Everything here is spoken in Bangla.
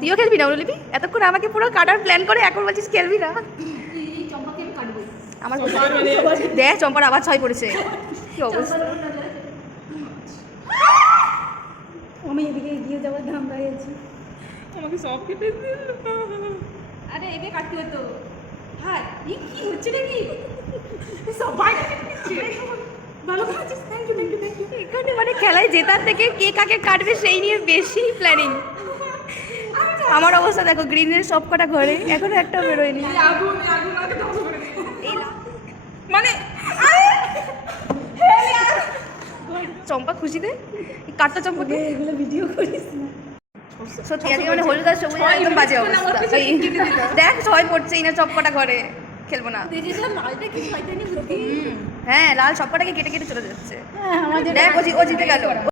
তুইও খেলবি না অনুলিপি? এতক্ষণ আমাকে পুরো কাটার প্ল্যান করে এখন বলছিস খেলবি না। আমার দেখ চম্পার আবার 6 পড়েছে, কি অবস্থা। আমি এদিকে এগিয়ে যাওয়ার ধাম গেছি, আমাকে সব কেটে দিল। আরে এদিকে কাটতে হতো। হ্যাঁ কি হচ্ছে নাকি সবাই ভালো খাচ্ছিস, thank you thank you thank you. এখানে মানে খেলায় জেতার থেকে কে কাকে কাটবে সেই নিয়ে বেশি প্ল্যানিং। আমার অবস্থা দেখো, গ্রিনের সব কটা ঘরে এখনো একটা বেরোয়নি। আগুন আমাকে ধ্বংস করে দিল। এই মানে চম্পা খুশিতে কাটতো চম্পাকে। এগুলো ভিডিও করিস না। সত্যি আজকে মানে হলুদ আর সবুজ একদম বাজে অবস্থা। দেখ 6 পড়ছেই না সব কটা ঘরে, খেলবো না। লালটা কি শয়তানি বুদ্ধি। হ্যাঁ লাল সব কটাকে কেটে কেটে চলে যাচ্ছে। আমাদের দেখ ও জিতে গেল।